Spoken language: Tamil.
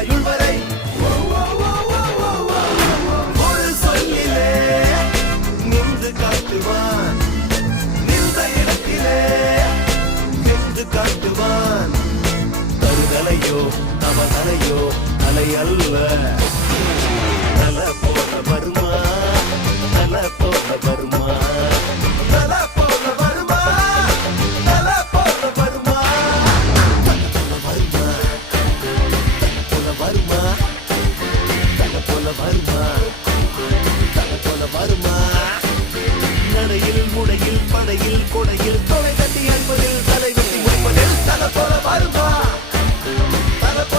ஆயுள் வரை ஒரு சொல்லிலே நின்று காட்டுவான், நின்ற இடத்திலே நின்று காட்டுவான். தருதலையோ தவதலையோ தலை அல்ல, தல போல வருமா, தல போல வருமா.